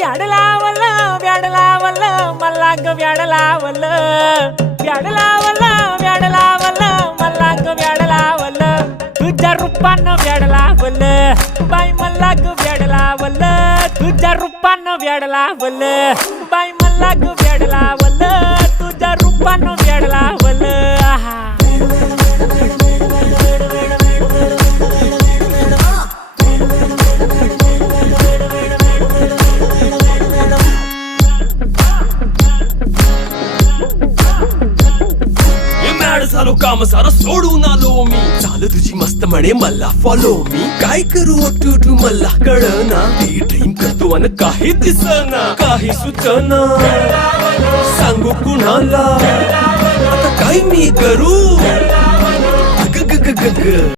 व्याड लावलं व्याड लावलं मला ग व्याड लावलं व्याड लावलं व्याड लावलं मला ग व्याड लावलं तुझ्या रूपानं व्याड लावलं बाई मला ग व्याड लावलं तुझ्या रूपानं व्याड लावलं बाई मला ग व्याड लावलं तुझ्या रूपानं व्याड लावलं झालो काम सारं सोडून आलो मी चाल तुझी मस्त म्हणे मला फॉलो मी काय करू टू मला कळना ती ड्रीम करतो आणि काही दिसना काही सुचना सांगू कुणाला आता काय मी करू ग ग ग ग